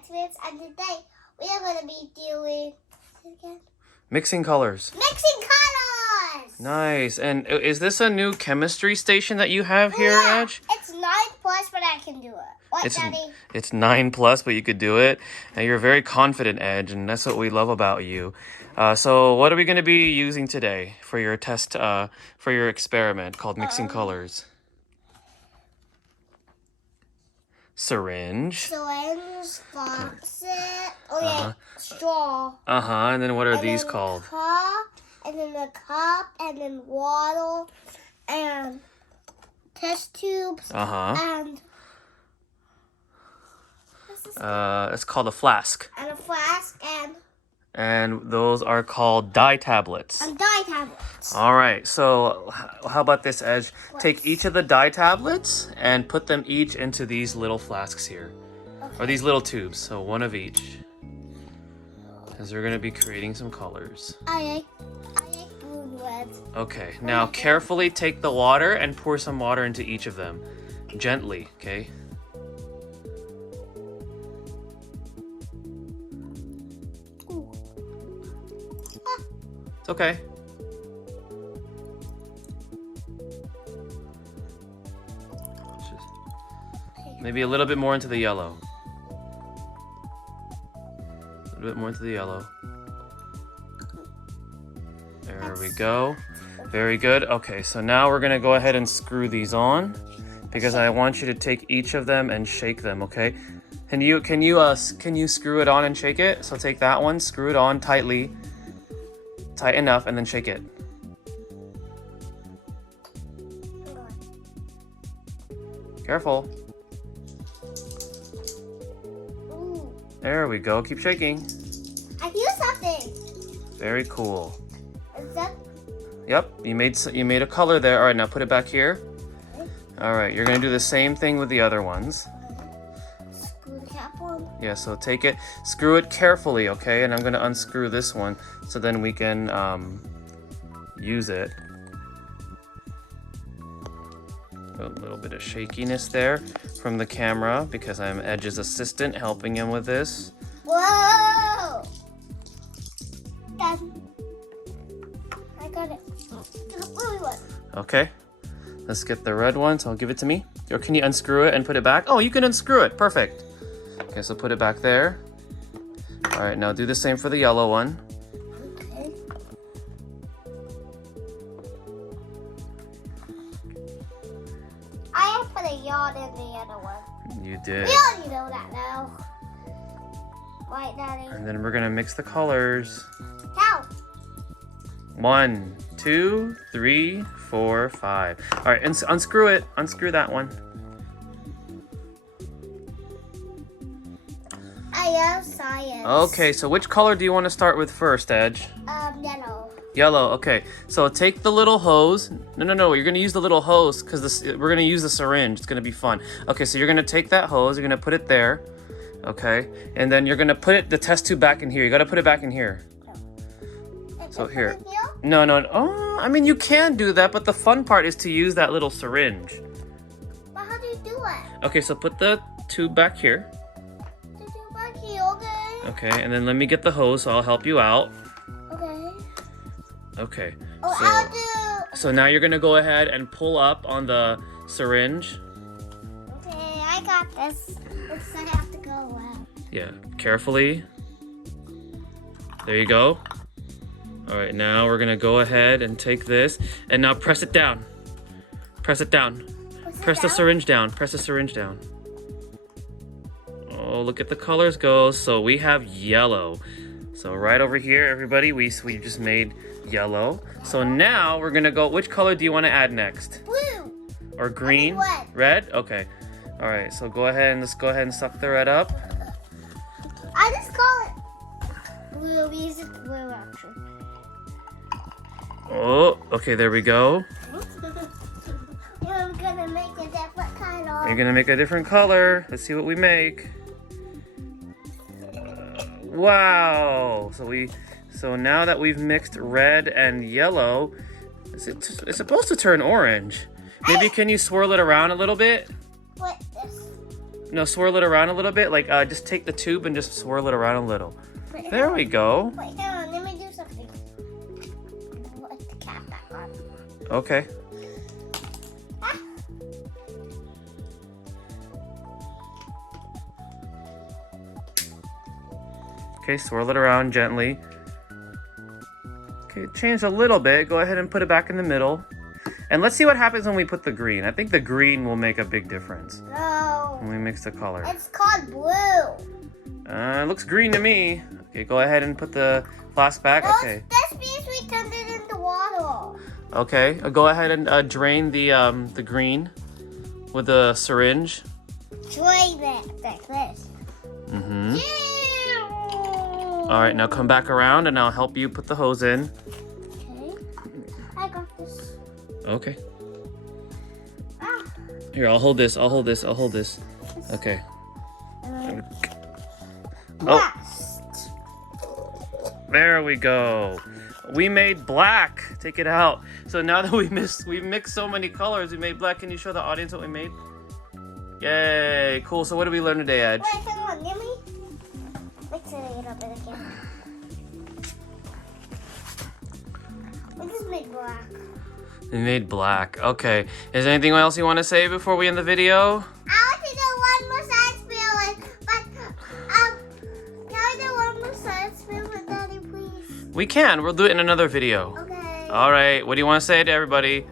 Edgeworth, and today we are going to be doing mixing colors. Mixing colors! Nice. And is this a new chemistry station that you have here, Yeah, Edge? it's 9+, but I can do it. What, Daddy? It's 9+, but you could do it. And you're very confident, Edge, and that's what we love about you. So what are we going to be using today for your test, for your experiment called mixing colors? Syringe, box it. Okay, straw. and then what are And these then called? And then the cup, and then water, and test tubes, and it's called a flask. And a flask, And those are called dye tablets. and dye tablets. All right, so how about this, Edge? Take each of the dye tablets and put them each into these little flasks here. Or these little tubes, so one of each. Because we're going to be creating some colors. I like blue and red. Okay, now carefully take the water and pour some water into each of them. Gently, okay? It's okay. Maybe a little bit more into the yellow. A little bit more into the yellow. There we go. Very good. Okay, so now we're gonna go ahead and screw these on because I want you to take each of them and shake them, okay? Can you screw it on and shake it? So take that one, screw it on tightly. Tight enough, and then shake it. Careful. Ooh. There we go. Keep shaking. I feel something. Very cool. Is that? Yep, you made a color there. All right, now put it back here. All right, you're gonna do the same thing with the other ones. Screw the cap on. Yeah, so take it, screw it carefully, okay? And I'm gonna unscrew this one so then we can use it. A little bit of shakiness there from the camera because I'm Edge's assistant helping him with this. Whoa! Dad, I got it. The blue one. Okay, let's get the red one. So I'll give it to me. Or can you unscrew it and put it back? Oh, you can unscrew it. Perfect. Okay, so put it back there. All right, now do the same for the yellow one. Okay. I put a yawn in the other one. You did. We already know that now. Right, Daddy? And then we're gonna mix the colors. Count. 1, 2, 3, 4, 5. All right, and unscrew it. Unscrew that one. I am science. Okay, so which color do you want to start with first, Edge? Yellow. Yellow. Okay, so take the little hose. No. You're gonna use the little hose because we're gonna use the syringe. It's gonna be fun. Okay, so you're gonna take that hose. You're gonna put it there. Okay, and then you're gonna put the test tube back in here. You gotta put it back in here. So here. No. Oh, I mean, you can do that, but the fun part is to use that little syringe. But how do you do it? Okay, so put the tube back here. To do back here, okay? Okay, and then let me get the hose, so I'll help you out. Okay. Okay. Oh, so, I'll do. So now you're gonna go ahead and pull up on the syringe. Okay, I got this. It's I have to go out. Yeah, carefully. There you go. All right, now we're gonna go ahead and take this, and now press it down. Press it down. Press the syringe down. Press the syringe down. Oh, look at the colors go. So we have yellow. So right over here, everybody, we just made yellow. So now we're gonna go, which color do you wanna add next? Blue. Or green? Red. Red? Okay. All right, so let's go ahead and suck the red up. I just call it blue. We use it blue actually. Oh, okay, there we go. I'm gonna make a different color. You're gonna make a different color. Let's see what we make. Wow. So now that we've mixed red and yellow, it's supposed to turn orange. Maybe can you swirl it around a little bit? What this? No, swirl it around a little bit. Like, just take the tube and just swirl it around a little. There we go. Wait, hang on. Let me do something. Put the cap back on. Okay. Ah. Okay, swirl it around gently. Okay, change a little bit. Go ahead and put it back in the middle. And let's see what happens when we put the green. I think the green will make a big difference. No. When we mix the color. It's called blue. It looks green to me. Okay, go ahead and put the flask back. No, Okay. this means we turned it into water. Okay, go ahead and drain the green with a syringe. Drain it like this. Mm-hmm. All right, now come back around and I'll help you put the hose in. Okay. I got this. Okay. Ah. Here, I'll hold this. I'll hold this. I'll hold this. Okay. Blast. There we go. We made black. Take it out. So now that we mixed so many colors, we made black. Can you show the audience what we made? Yay! Cool. So what did we learn today, Edge? Wait, hang on. Let me mix it a little bit again. We just made black. We made black. Okay. Is there anything else you want to say before we end the video? I want to do one more side spin, but can I do one more side spin with Daddy, please? We can. We'll do it in another video. Okay. All right. What do you want to say to everybody?